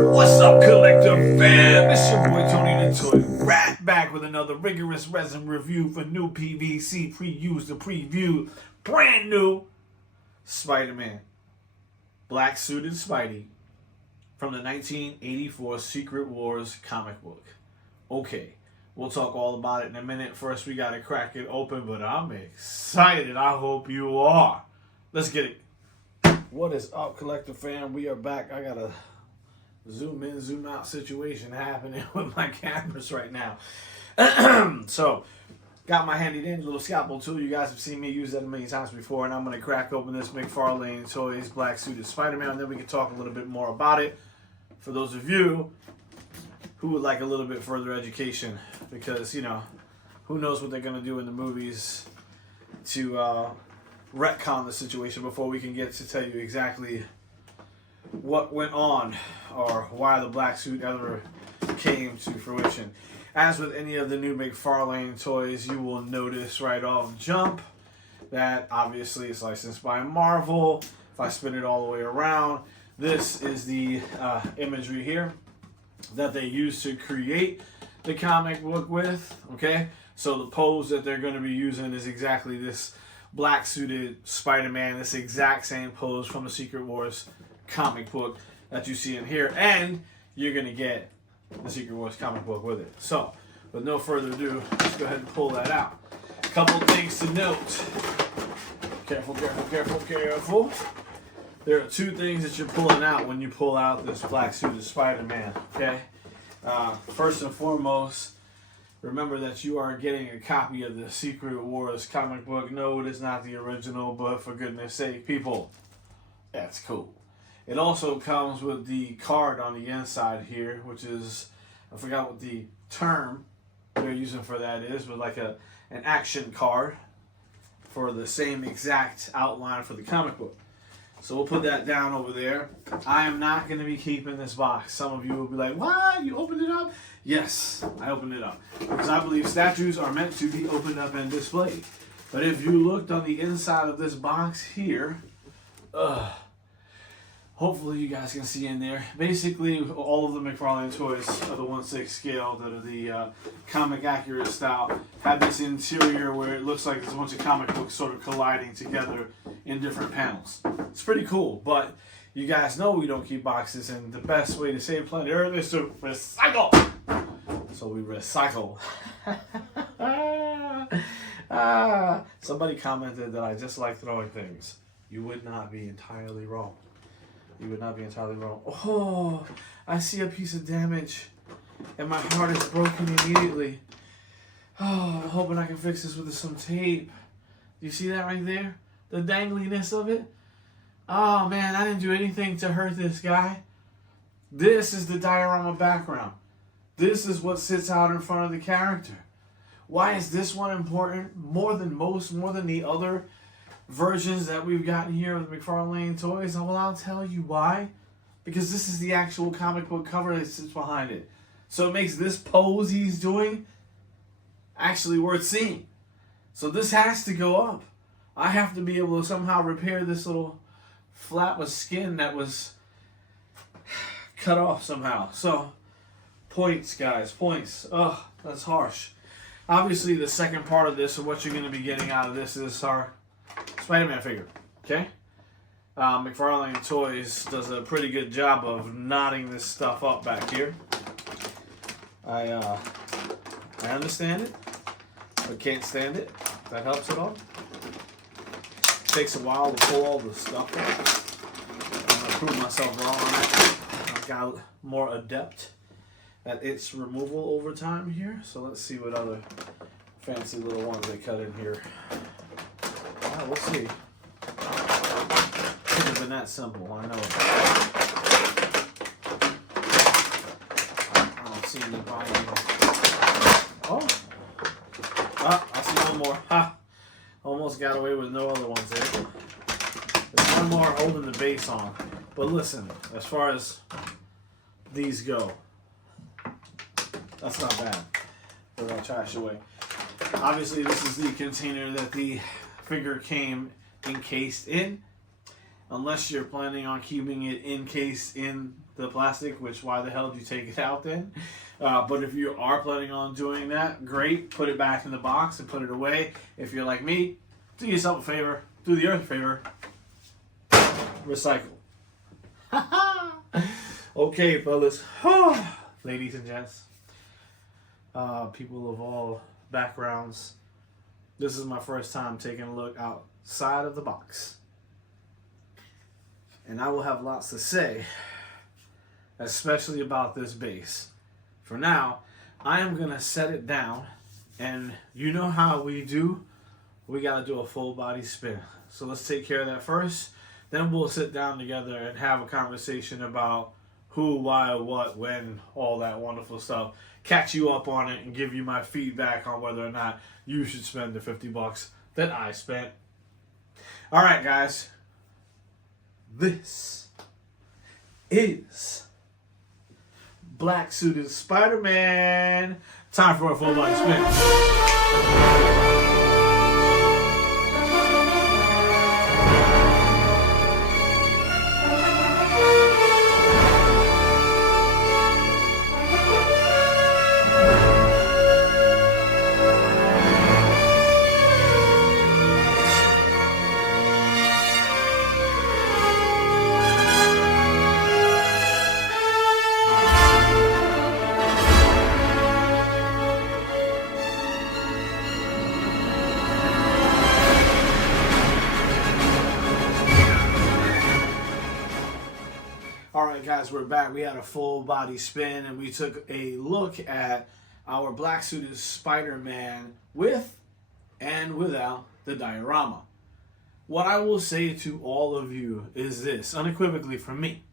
What's up, collective fam? It's your boy Tony the Toy Rat back with another rigorous resin review for new PVC pre-used and preview. Brand new Spider-Man. Black suited Spidey from the 1984 Secret Wars comic book. Okay, we'll talk all about it in a minute. First, we gotta crack it open, but I'm excited. I hope you are. Let's get it. What is up, collective fam? We are back. I got a zoom in, zoom out situation happening with my cameras right now. So, got my handy dandy little scalpel tool. You guys have seen me use that many times before, and I'm going to crack open this Mcfarlane Toys Black Suited Spider-Man, and then we can talk a little bit more about it for those of you who would like a little bit further education, because, you know, who knows what they're going to do in the movies to retcon the situation before we can get to tell you exactly what went on or why the black suit ever came to fruition. As with any of the new Mcfarlane toys, you will notice right off jump that obviously it's licensed by Marvel. If I spin it all the way around, this is the imagery here that they used to create the comic book with. Okay, so the pose that they're going to be using is exactly this black suited Spider-Man, this exact same pose from the Secret Wars comic book that you see in here, and you're going to get the Secret Wars comic book with it. So, with no further ado, let's go ahead and pull that out. A couple things to note. Careful, careful, careful, careful. There are two things that you're pulling out when you pull out this black suited Spider-Man, okay? First and foremost, remember that you are getting a copy of the Secret Wars comic book. No, it is not the original, but for goodness sake, people, that's cool. It also comes with the card on the inside here, which is, I forgot what the term they're using for that is, but like an action card for the same exact outline for the comic book. So we'll put that down over there. I am not going to be keeping this box. Some of you will be like, what? You opened it up? Yes, I opened it up. Because I believe statues are meant to be opened up and displayed. But if you looked on the inside of this box here, hopefully you guys can see in there. Basically, all of the Mcfarlane toys are the 1/6 scale, that are the comic accurate style, have this interior where it looks like there's a bunch of comic books sort of colliding together in different panels. It's pretty cool, but you guys know we don't keep boxes, and the best way to save planet Earth is to recycle. So we recycle. Somebody commented that I just like throwing things. You would not be entirely wrong. You would not be entirely wrong. Oh, I see a piece of damage, and my heart is broken immediately. Oh, I'm hoping I can fix this with some tape. Do you see that right there? The dangliness of it? Oh, man, I didn't do anything to hurt this guy. This is the diorama background. This is what sits out in front of the character. Why is this one important? More than most, more than the other versions that we've gotten here with Mcfarlane toys? Well, I'll tell you why. Because this is the actual comic book cover that sits behind it. So it makes this pose he's doing actually worth seeing. So this has to go up. I have to be able to somehow repair this little flap of skin that was cut off somehow. So, points, guys, points. Ugh, that's harsh. Obviously, the second part of this, or what you're going to be getting out of this, is our Spider-Man figure, okay? Mcfarlane Toys does a pretty good job of knotting this stuff up back here. I understand it, but can't stand it. If that helps at all. Takes a while to pull all the stuff out. I'm going to prove myself wrong on that. I've got more adept at its removal over time here. So let's see what other fancy little ones they cut in here. We'll see. Could have been that simple, I know. I don't see any binding. Oh! I see one more. Ha! Almost got away with no other ones there. There's one more holding the base on. But listen, as far as these go, that's not bad. Throw that trash away. Obviously, this is the container that the figure came encased in. unless you're planning on keeping it encased in the plastic, which why the hell did you take it out then? But if you are planning on doing that, great. Put it back in the box and put it away. If you're like me, do yourself a favor. Do the earth a favor. Recycle. Okay, fellas. Ladies and gents. People of all backgrounds. This is my first time taking a look outside of the box. And I will have lots to say, especially about this base. For now, I am going to set it down. And you know how we do? We got to do a full body spin. So let's take care of that first. Then we'll sit down together and have a conversation about who, why, what, when, all that wonderful stuff. Catch you up on it and give you my feedback on whether or not you should spend the $50 that I spent. All right, guys. This is Black Suited Spider-Man. Time for a full body spin. Alright guys, we're back. We had a full body spin and we took a look at our black suited Spider-Man with and without the diorama. What I will say to all of you is this, unequivocally from me.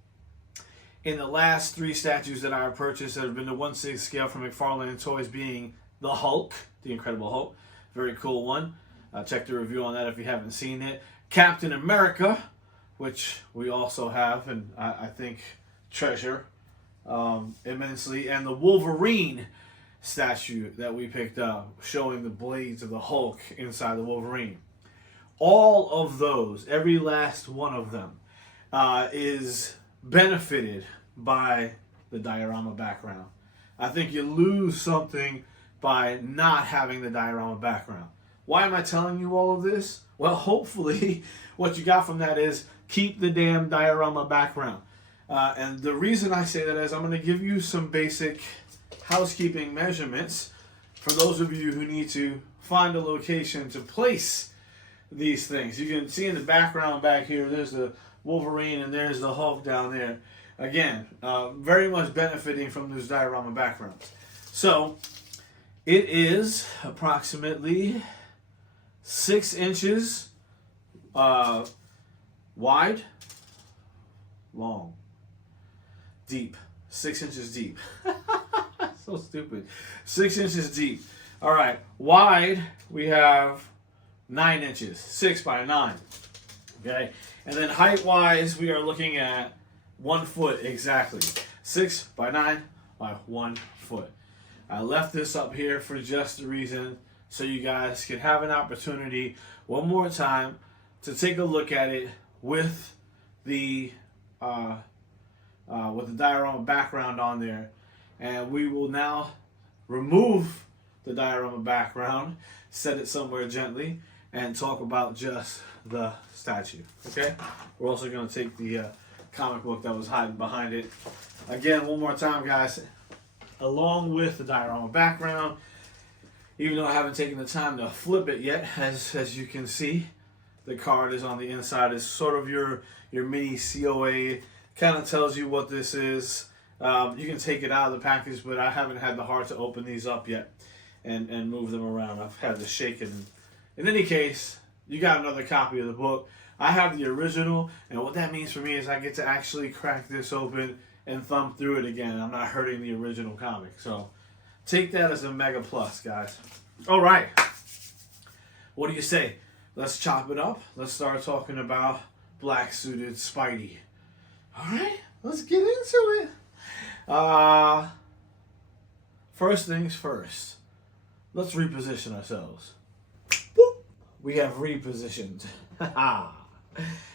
In the last 3 statues that I have purchased that have been the 1/6 scale from Mcfarlane Toys, being the Hulk, the Incredible Hulk, very cool one. Check the review on that if you haven't seen it. Captain America, which we also have and I think treasure immensely, and the Wolverine statue that we picked up showing the blades of the Hulk inside the Wolverine. All of those, every last one of them, is benefited by the diorama background. I think you lose something by not having the diorama background. Why am I telling you all of this? Well, hopefully what you got from that is keep the damn diorama background. And the reason I say that is I'm going to give you some basic housekeeping measurements for those of you who need to find a location to place these things. You can see in the background back here, there's the Wolverine and there's the Hulk down there. Again, very much benefiting from those diorama backgrounds. So it is approximately 6 inches wide, long, deep. 6 inches deep. So stupid. 6 inches deep. All right, wide we have 9 inches, 6 by 9. Okay, and then height-wise we are looking at 1 foot exactly. 6 by 9 by 1 foot. I left this up here for just the reason so you guys can have an opportunity one more time to take a look at it with the diorama background on there. And we will now remove the diorama background, set it somewhere gently, and talk about just the statue. Okay? We're also going to take the comic book that was hiding behind it. Again, one more time, guys. Along with the diorama background, even though I haven't taken the time to flip it yet, as you can see, the card is on the inside. It's sort of your mini COA. Kind of tells you what this is. You can take it out of the package, but I haven't had the heart to open these up yet and move them around. I've had to shake it. In any case, you got another copy of the book. I have the original, and what that means for me is I get to actually crack this open and thumb through it again. I'm not hurting the original comic. So take that as a mega plus, guys. All right. What do you say? Let's chop it up. Let's start talking about black suited Spidey. All right, let's get into it. First things first. Let's reposition ourselves. Boop. We have repositioned.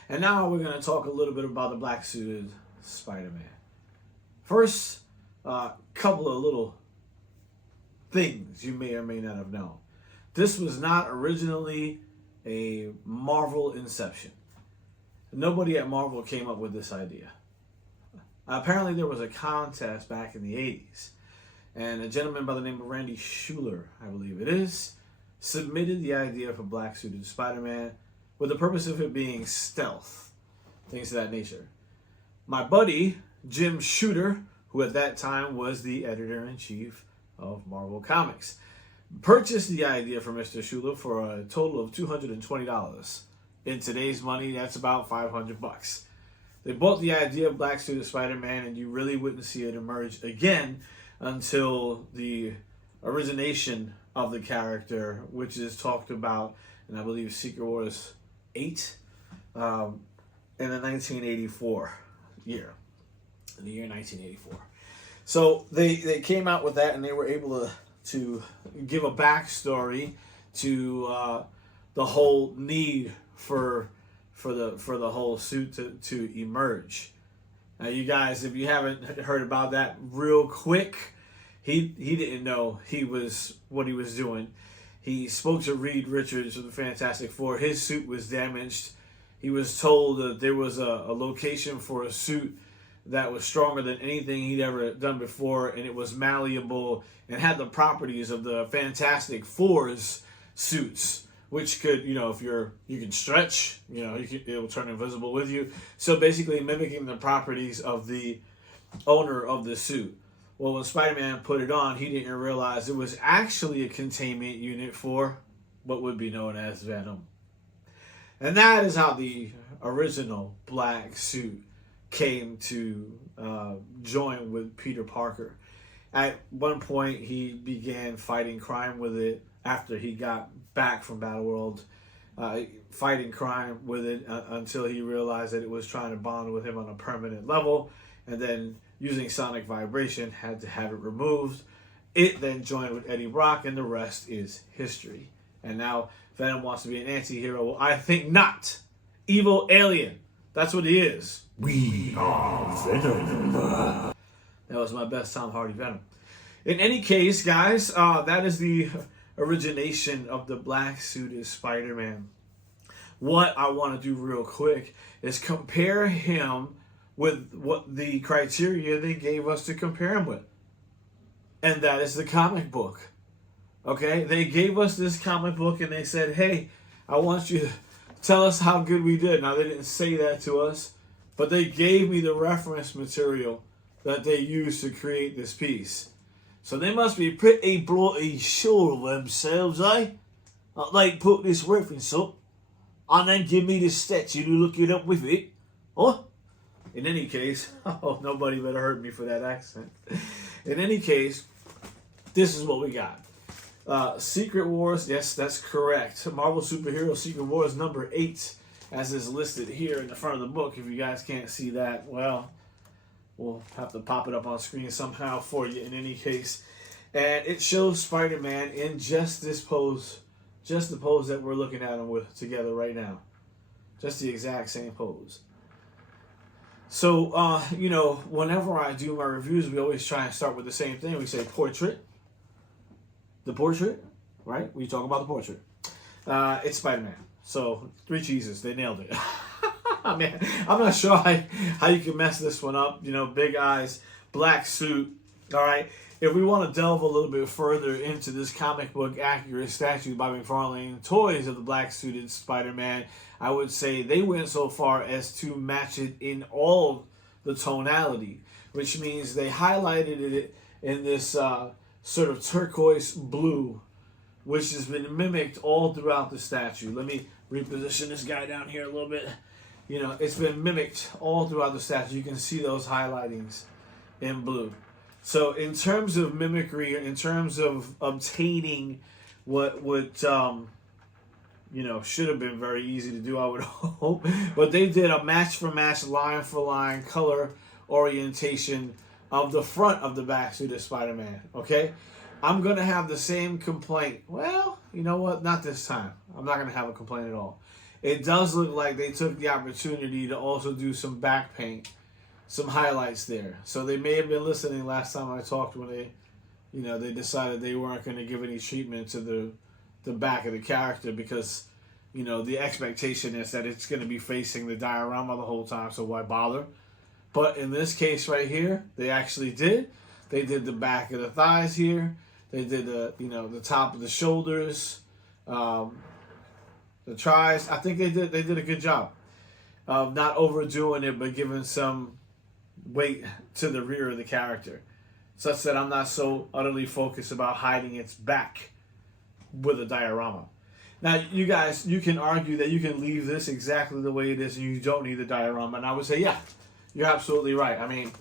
And now we're going to talk a little bit about the black suited Spider-Man. First, couple of little things you may or may not have known. This was not originally a Marvel inception. Nobody at Marvel came up with this idea. Apparently there was a contest back in the 80s, and a gentleman by the name of Randy Schueller, I believe it is, submitted the idea for black suited Spider-Man with the purpose of it being stealth, things of that nature. My buddy, Jim Shooter, who at that time was the editor-in-chief of Marvel Comics, purchased the idea from Mr. Schueller for a total of $220. In today's money, that's about $500. They bought the idea of black suited Spider-Man, and you really wouldn't see it emerge again until the origination of the character, which is talked about in, I believe, Secret Wars 8 in the 1984 year. In the year 1984. So they came out with that, and they were able to give a backstory to the whole need for the whole suit to emerge. Now, you guys, if you haven't heard about that, real quick, he didn't know what he was doing. He spoke to Reed Richards of the Fantastic Four. His suit was damaged. He was told that there was a location for a suit that was stronger than anything he'd ever done before, and it was malleable and had the properties of the Fantastic Four's suits, which could, if you can stretch, it will turn invisible with you. So basically mimicking the properties of the owner of the suit. Well, when Spider-Man put it on, he didn't realize it was actually a containment unit for what would be known as Venom. And that is how the original black suit came to join with Peter Parker. At one point, he began fighting crime with it after he got back from Battleworld, fighting crime with it until he realized that it was trying to bond with him on a permanent level, and then using sonic vibration, had to have it removed. It then joined with Eddie Brock, and the rest is history. And now Venom wants to be an anti-hero. Well, I think not. Evil alien. That's what he is. We are Venom. That was my best Tom Hardy Venom. In any case, guys, that is the origination of the black suited Spider-Man. What I want to do real quick is compare him with what the criteria they gave us to compare him with. And that is the comic book. Okay? They gave us this comic book and they said, hey, I want you to tell us how good we did. Now, they didn't say that to us, but they gave me the reference material that they used to create this piece. So they must be pretty bloody sure of themselves, eh? Like, put this reference up and then give me the statue to look it up with it. Oh? In any case, nobody better hurt me for that accent. In any case, this is what we got. Secret Wars, yes, that's correct. Marvel Superhero Secret Wars number 8, as is listed here in the front of the book. If you guys can't see that, well, we'll have to pop it up on screen somehow for you in any case. And it shows Spider-Man in just this pose, just the pose that we're looking at him with together right now. Just the exact same pose. So, whenever I do my reviews, we always try and start with the same thing. We say portrait. The portrait, right? We talk about the portrait. It's Spider-Man. So, 3 cheeses. They nailed it. I mean, I'm not sure how you can mess this one up. Big eyes, black suit. All right. If we want to delve a little bit further into this comic book accurate statue by Mcfarlane toys of the black suited Spider-Man, I would say they went so far as to match it in all the tonality, which means they highlighted it in this sort of turquoise blue, which has been mimicked all throughout the statue. Let me reposition this guy down here a little bit. It's been mimicked all throughout the statue. You can see those highlightings in blue. So in terms of mimicry, in terms of obtaining what would, should have been very easy to do, I would hope. But they did a match-for-match, line-for-line color orientation of the front of the back suit of Spider-Man, okay? I'm going to have the same complaint. Well, you know what? Not this time. I'm not going to have a complaint at all. it does look like they took the opportunity to also do some back paint, some highlights there. So they may have been listening last time I talked when they decided they weren't going to give any treatment to the back of the character because, the expectation is that it's going to be facing the diorama the whole time, so why bother? But in this case right here, they actually did. They did the back of the thighs here. They did the top of the shoulders, the tries. I think they did a good job of not overdoing it, but giving some weight to the rear of the character, such that I'm not so utterly focused about hiding its back with a diorama. Now, you guys, you can argue that you can leave this exactly the way it is and you don't need the diorama. And I would say, yeah, you're absolutely right. I mean,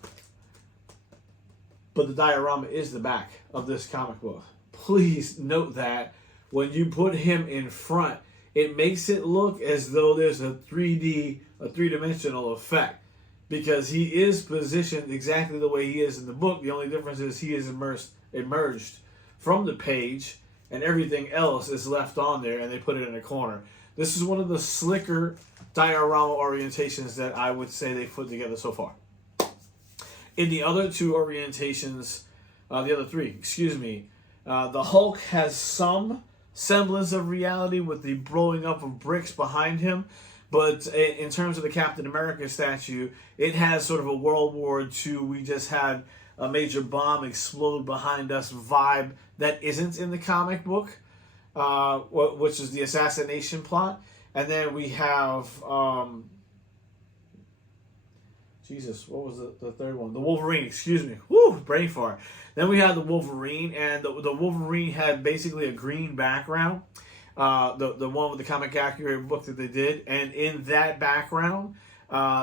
but the diorama is the back of this comic book. Please note that when you put him in front, it makes it look as though there's a three-dimensional effect. Because he is positioned exactly the way he is in the book. The only difference is he is emerged from the page, and everything else is left on there, and they put it in a corner. This is one of the slicker diorama orientations that I would say they've put together so far. In the other two orientations, the other three, the Hulk has some semblance of reality with the blowing up of bricks behind him. But in terms of the Captain America statue, it has sort of a World War II, we just had a major bomb explode behind us vibe that isn't in the comic book, which is the assassination plot. And then we have, what was the third one? The Wolverine, Woo, brain fart. Then we have the Wolverine, and the Wolverine had basically a green background. The one with the comic accurate book that they did, and in that background,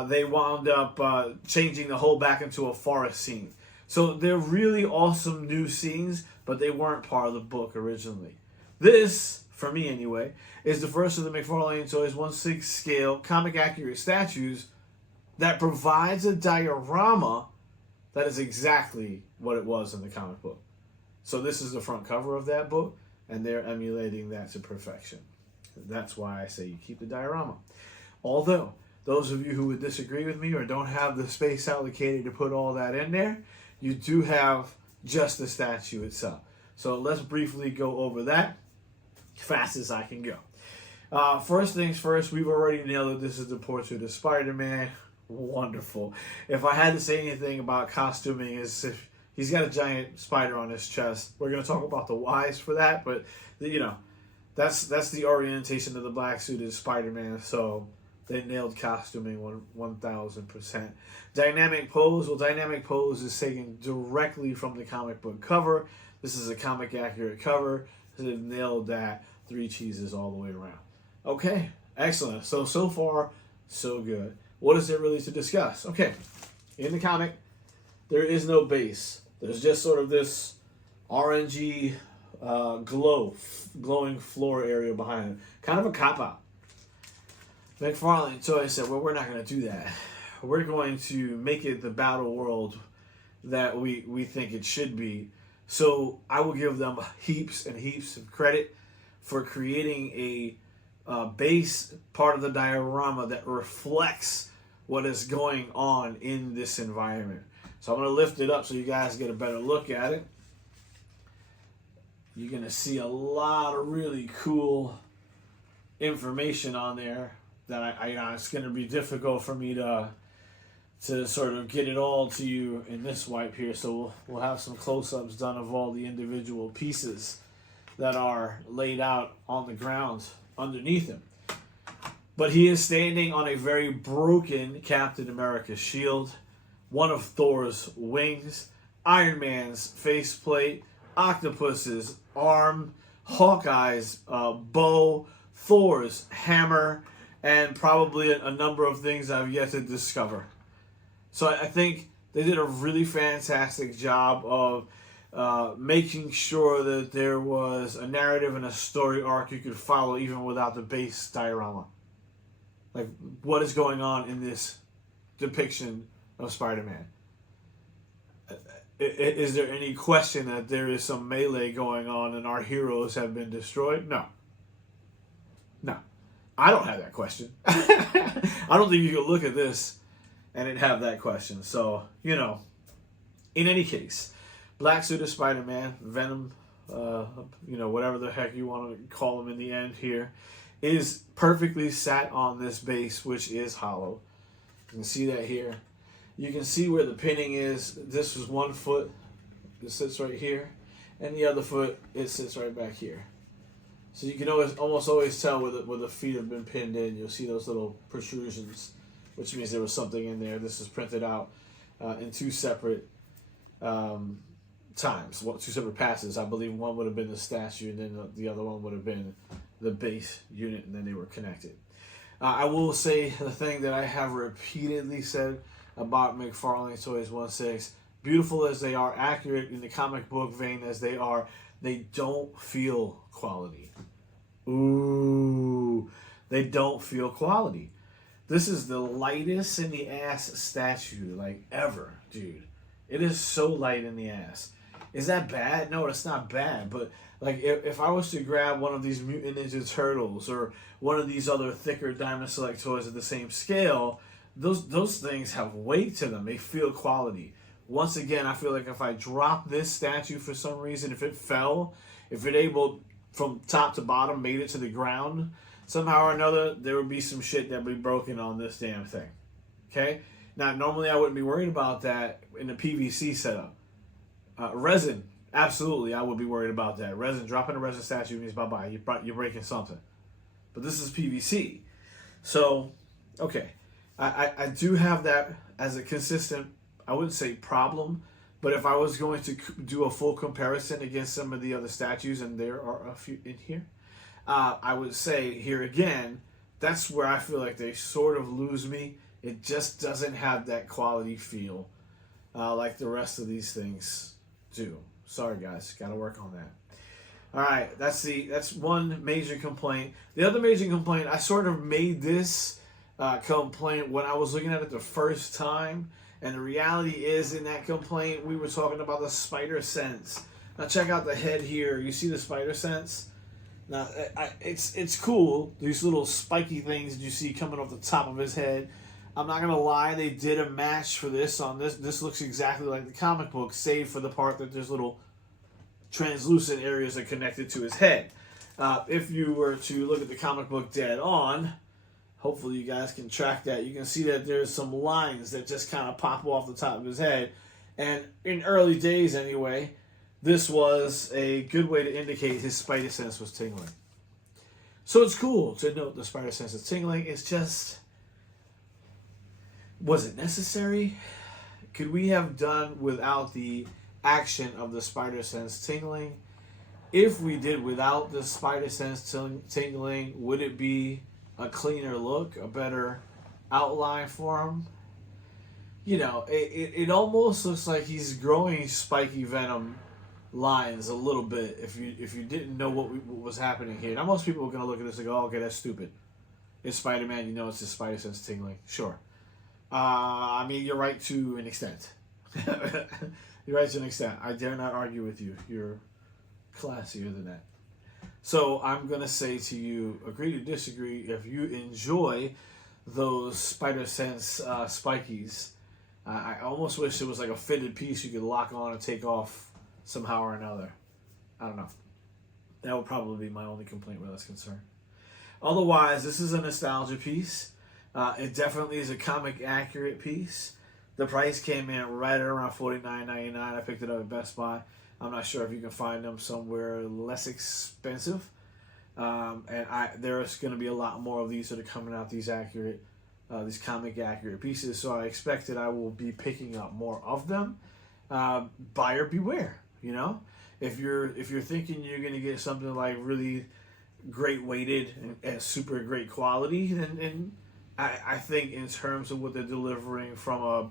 they wound up changing the whole back into a forest scene. So they're really awesome new scenes, but they weren't part of the book originally. This, for me anyway, is the first of the Mcfarlane Toys 1/6 scale comic accurate statues that provides a diorama that is exactly what it was in the comic book. So this is the front cover of that book, and they're emulating that to perfection. That's why I say you keep the diorama. Although, those of you who would disagree with me or don't have the space allocated to put all that in there, you do have just the statue itself. So let's briefly go over that fast as I can go. First things first, we've already nailed it. This is the portrait of Spider-Man. Wonderful. If I had to say anything about costuming, is if he's got a giant spider on his chest. We're going to talk about the whys for that, but that's the orientation of the black suit is Spider-Man. So they nailed costuming 1000%. Dynamic pose. Well, dynamic pose is taken directly from the comic book cover. This is a comic accurate cover. So they've nailed that. 3 cheeses all the way around. Okay, excellent. So far, so good. What is there really to discuss? Okay, in the comic, there is no base. There's just sort of this orangey glowing floor area behind it. Kind of a cop-out. Mcfarlane Toys said, well, we're not going to do that. We're going to make it the battle world that we think it should be. So I will give them heaps and heaps of credit for creating a base part of the diorama that reflects what is going on in this environment. So I'm going to lift it up so you guys get a better look at it. You're going to see a lot of really cool information on there that it's going to be difficult for me to sort of get it all to you in this wipe here. So we'll have some close-ups done of all the individual pieces that are laid out on the ground underneath him. But he is standing on a very broken Captain America shield, one of Thor's wings, Iron Man's faceplate, Octopus's arm, Hawkeye's bow, Thor's hammer, and probably a number of things I've yet to discover. So I think they did a really fantastic job of making sure that there was a narrative and a story arc you could follow even without the base diorama. Like, what is going on in this depiction of Spider-Man? Is there any question that there is some melee going on and our heroes have been destroyed? No. I don't have that question. I don't think you could look at this and it have that question. So, you know, in any case, Black Suited Spider-Man, Venom, you know, whatever the heck you want to call him in the end here, is perfectly sat on this base, which is hollow. You can see that here. You can see where the pinning is. This is one foot. It sits right here. And the other foot, it sits right back here. So you can almost always tell where the feet have been pinned in. You'll see those little protrusions, which means there was something in there. This is printed out in two separate times, two separate passes. I believe one would have been the statue, and then the other one would have been the base unit, and then they were connected. I will say the thing that I have repeatedly said about Mcfarlane Toys 1/6, beautiful as they are, accurate in the comic book vein as they are, they don't feel quality. Ooh, they don't feel quality. This is the lightest in the ass statue, like, ever, dude. It is so light in the ass. Is that bad? No, it's not bad. But, like, if I was to grab one of these Mutant Ninja Turtles or one of these other thicker Diamond Select toys at the same scale, those things have weight to them. They feel quality. Once again, I feel like if I drop this statue for some reason, if it fell, if it able from top to bottom made it to the ground, somehow or another, there would be some shit that would be broken on this damn thing. Okay? Now, normally I wouldn't be worried about that in the PVC setup. Resin, absolutely, I would be worried about that. Resin, dropping a resin statue means bye-bye. You're breaking something. But this is PVC. So, okay. I do have that as a consistent, I wouldn't say problem, but if I was going to do a full comparison against some of the other statues, and there are a few in here, I would say here again, that's where I feel like they sort of lose me. It just doesn't have that quality feel like the rest of these things do. Sorry guys, got to work on that. All right, that's one major complaint. The other major complaint, I sort of made this complaint when I was looking at it the first time, and the reality is in that complaint we were talking about the spider sense. Now check out the head here. You see the spider sense? Now it's cool. These little spiky things that you see coming off the top of his head. I'm not gonna lie, they did a match for this on this. This looks exactly like the comic book, save for the part that there's little translucent areas that are connected to his head. If you were to look at the comic book dead on, hopefully you guys can track that. You can see that there's some lines that just kind of pop off the top of his head. And in early days anyway, this was a good way to indicate his spider sense was tingling. So it's cool to note the spider sense is tingling. It's just, was it necessary? Could we have done without the action of the spider sense tingling? If we did without the spider sense tingling, would it be a cleaner look, a better outline for him? You know, it almost looks like he's growing spiky venom lines a little bit if you didn't know what was happening here. Now most people are going to look at this and go, oh, okay, that's stupid. It's Spider-Man, you know it's his spider sense tingling. Sure. I mean, you're right to an extent. You're right to an extent. I dare not argue with you. You're classier than that. So I'm going to say to you, agree to disagree. If you enjoy those spider sense spikies, I almost wish it was like a fitted piece you could lock on and take off somehow or another. I don't know. That would probably be my only complaint where that's concerned. Otherwise, this is a nostalgia piece. It definitely is a comic accurate piece. The price came in right around $49.99. I picked it up at Best Buy. I'm not sure if you can find them somewhere less expensive. There's going to be a lot more of these that are coming out, these comic accurate pieces. So I expect that I will be picking up more of them. Buyer beware. You know, if you're thinking you're going to get something like really great weighted and super great quality, then I think in terms of what they're delivering from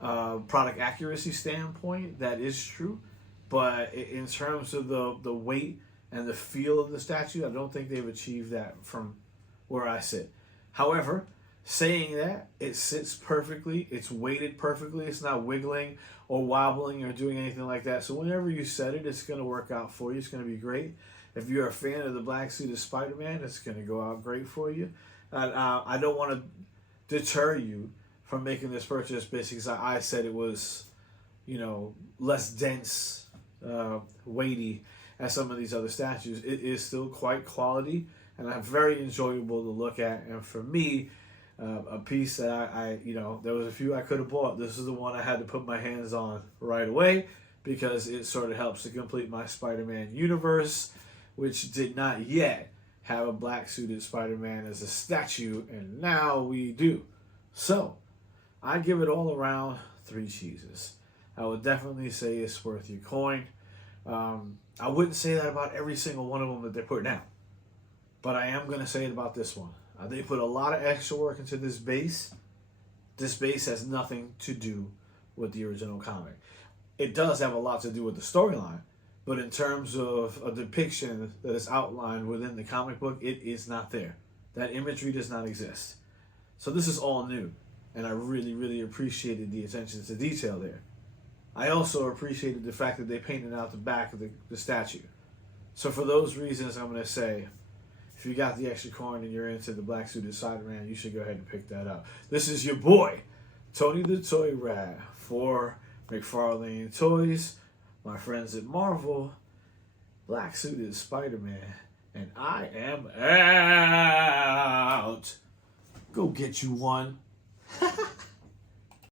a product accuracy standpoint, that is true. But in terms of the weight and the feel of the statue, I don't think they've achieved that from where I sit. However, saying that, it sits perfectly. It's weighted perfectly. It's not wiggling or wobbling or doing anything like that. So whenever you set it, it's going to work out for you. It's going to be great. If you're a fan of the black suited Spider-Man, it's going to go out great for you. I don't want to deter you from making this purchase basically because I said it was, less dense, weighty as some of these other statues. It is still quite quality and very enjoyable to look at. And for me, a piece that I there was a few I could have bought. This is the one I had to put my hands on right away because it sort of helps to complete my Spider-Man universe, which did not yet have a black suited Spider-Man as a statue, and now we do. So, I give it all around 3 cheeses. I would definitely say it's worth your coin. I wouldn't say that about every single one of them that they're putting out, but I am going to say it about this one. They put a lot of extra work into this base. This base has nothing to do with the original comic. It does have a lot to do with the storyline, but in terms of a depiction that is outlined within the comic book, it is not there. That imagery does not exist. So this is all new, and I really, really appreciated the attention to detail there. I also appreciated the fact that they painted out the back of the statue. So for those reasons, I'm going to say, if you got the extra coin and you're into the black suited Spider-Man, you should go ahead and pick that up. This is your boy, Tony the Toy Rat, for Mcfarlane Toys, my friends at Marvel, black suited Spider-Man, and I am out. Go get you one.